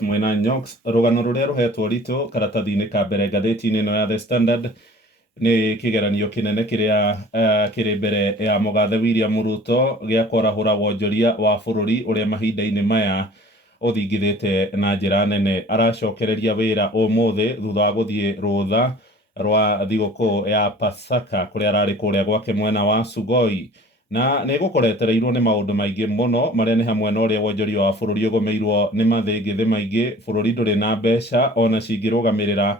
Mwena Nyox rũgano rũrĩa rũhetwo ritũ karatathi-inĩ ka mbere ngathĩti-inĩ ĩno ya The Standard nĩ kĩgeranio kĩnene kĩrĩa kĩrĩ mbere ya mũgathe William Ruto gĩa kwarahũra wonjoria wa bũrũri ũrĩa mahinda-inĩ maya ũthingithĩte na njĩra nene. Aracokereria wĩra ũmũthĩ thutha wa gũthiĩ rũtha rwa thigũkũ ya Pasaka kũrĩa ararĩ kũrĩa gwake mwena wa Sugoi, na nĩ gũkoretereirwo nĩ maũndũ maingĩ mũno marĩa nĩ hamwe na ũrĩa wonjoria wa bũrũri ũgũmĩirwo nĩ mathĩngĩthĩ maingĩ. Bũrũri ndũrĩ na mbeca ona cingĩrũgamĩrĩra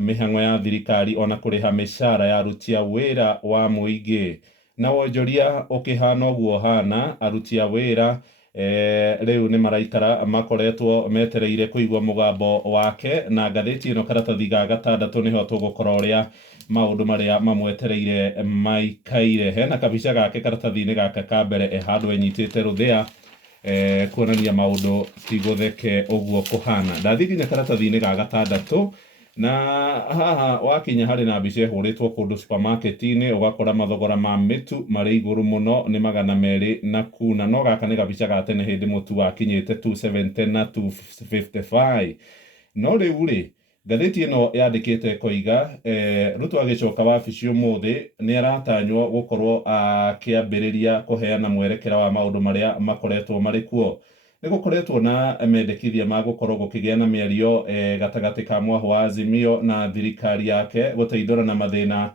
mĩhang'o ya thirikari ona kũrĩha mĩcara ya aruti a wĩra wa mũingĩ, na wonjoria ũkĩhana ũguo hana. Aruti a wĩra rĩu nĩ maraikara makoretwo metereire kũigua mũgambo wake, na ngathĩti ĩno karatathi ga gatandatũ nĩho tũgũkora ũrĩa maũndũ marĩa mamwetereire maikaire. Hena kabica gake karatathi-inĩ gaka ka mbere handũ enyitĩte rũthĩa kuonania maũndũ ti gũtheke ũguo kũhana. Ndathiĩ nginya karatathi-inĩ ga gatandatũ, na haha wakinya harĩ na mbica ĩhũrĩtwo kũndũ supermarket-inĩ, ũgakora mathogora ma mĩtu marĩ igũrũ mũno nĩ 200 na kuna, no gaka nĩ gabica ga tene hĩndĩ mũtu wakinyĩte 270 na 255. No rĩu rĩ, ngathĩti ĩno yandĩkĩte koiga Ruto agĩcoka wabici ũmũthĩ nĩ aratanywo gũkorwo akĩambĩrĩria kũheana mwerekera wa maũndũ marĩa makoretwo marĩ kuo. Nĩ gũkoretwo na mendekithia ma gũkorwo gũkĩgĩa na mĩario gatagatĩ ka mwahũ wa Azimio na thirikari yake gũteithũrana na mathĩna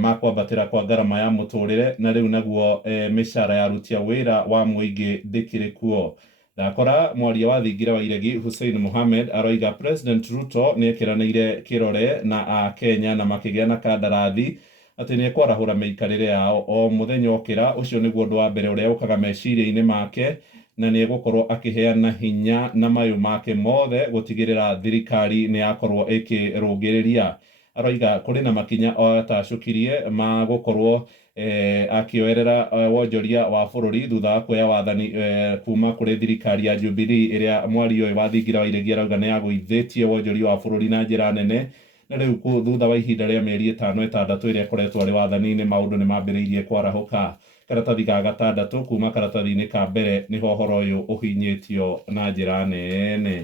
ma kwambatĩra kwa ngarama ya mũtũrĩre, na rĩu naguo mĩcara ya aruti a wĩra wa mũingĩ ndĩkĩrĩ kuo. Ndakora mwaria wa thingira wa iregi Hussein Mohamed aroiga President Ruto nĩ ekĩranĩire kĩrore na Akenya na makĩgĩa na kandarathi atĩ nĩ ekwarahũra mĩikarĩre yao o mũthenya ũkĩra. Ũcio nĩguo ũndũ wa mbere ũrĩa ũkaga meciria-inĩ make, na nĩ egũkorwo akĩheana hinya na mayũ make mothe gũtigĩrĩra thirikari nĩ yakorwo ĩkĩrũngĩrĩria. Aroiga kũrĩ na makinya atacũkirie ma gũkorwo akĩoerera wonjoria wa bũrũri thutha wa kuoya wathani kuma kũrĩ thirikari ya Jubilee ĩrĩa mwaria ũyũ wa thingira wa iregi arauga nĩ yagũithĩtie wonjoria wa bũrũri na njĩra nene. Na rĩu thutha wa ihinda rĩa mĩeri 5-6 ĩrĩa akoretwo arĩ wathani-inĩ, maũndũ nĩ mambĩrĩirie kwarahũka. Karatathi ga gatandatũ kuma karatathi-inĩ ka mbere nĩho ũhoro ũyũ ũhinyĩtio na njĩra nene.